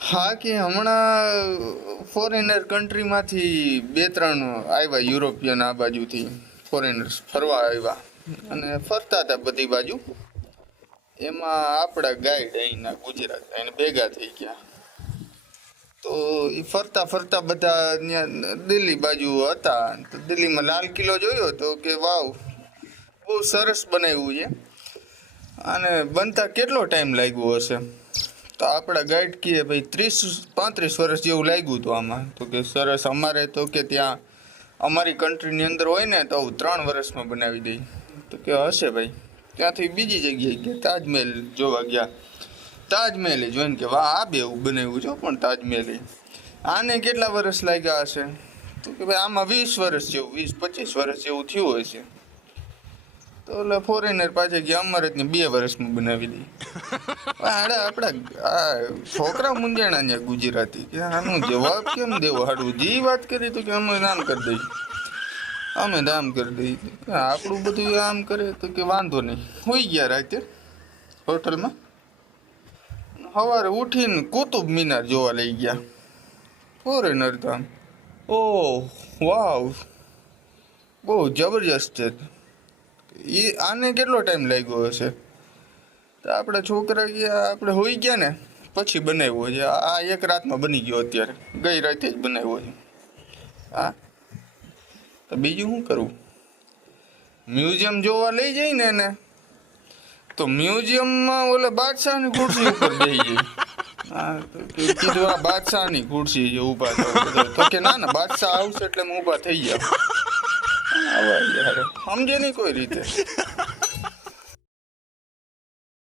હા કે હમણાં ફોરેનર કન્ટ્રીમાંથી બે ત્રણ આવ્યા યુરોપિયન આ બાજુથી ફોરેનર્સ ફરવા આવ્યા અને ફરતા હતા બધી બાજુ. એમાં આપણા ગાઈડ અહીંના ગુજરાત એને ભેગા થઈ ગયા. તો એ ફરતા ફરતા બધા ત્યાં દિલ્હી બાજુ હતા. તો દિલ્હીમાં લાલ કિલ્લો જોયો તો કે વાવ બહુ સરસ બનાવ્યું છે. અને બનતા કેટલો ટાઈમ લાગ્યો હશે? તો આપણા ગાઈડ કહે ભાઈ 30-35 વર્ષ જેવું લાગ્યું હતું આમાં. તો કે સરસ, અમારે તો કે ત્યાં અમારી કન્ટ્રીની અંદર હોય ને તો 3 વર્ષમાં બનાવી દઈ. તો કે હશે ભાઈ. ત્યાંથી બીજી જગ્યાએ ગયા, તાજમહેલ જોવા ગયા. તાજમહેલ જોઈને કે વાહ, આ બેવું બનાવ્યું છે પણ તાજમહેલ આને કેટલા વર્ષ લાગ્યા હશે? તો કે ભાઈ આમાં 20 વર્ષ જેવું, 20-25 વર્ષ જેવું થયું હશે. તો એટલે ફોરેનર પાછા ગયા, અમારે જ 2 વર્ષમાં બનાવી દઈ. આપણા આ છોકરા મુંજાણા ને ગુજરાતી કે આનું જવાબ કેમ દેવો? હાડું જી વાત કરી તો કે અમે આમ કરી દઈ, અમે આમ કરી દઈ. આપણું બધું આમ કરે તો કે વાંધો નહીં. હોઈ ગયા રાતે હોટલમાં. સવારે ઉઠીને કુતુબ મિનાર જોવા લઈ ગયા ફોરેનર. તો આમ ઓહ વાવ, બહુ જબરજસ્ત છે. એ આને કેટલો ટાઈમ લાગ્યો હશે? તો આપણા છોકરા ગયા, આપણે હોઈ ગયા ને પછી બનાવ્યો છે. આ એક રાતમાં બની ગયો, અત્યારે ગઈ રાતે જ બનાવ્યો છે. હા, તો બીજું શું કરવું? મ્યુઝિયમ જોવા લઈ જાય ને એને તો મ્યુઝિયમમાં ઓલા બાદશાહની ખુરશી ઉપર બેસી જાય. હા, તો કીધું આ બાદશાહની ખુરશી છે, ઊભા થાવ. તો કે ના ના, બાદશાહ આવશે એટલે હું ઊભા થઈ જાવ. સમજે નહીં કોઈ રીતે.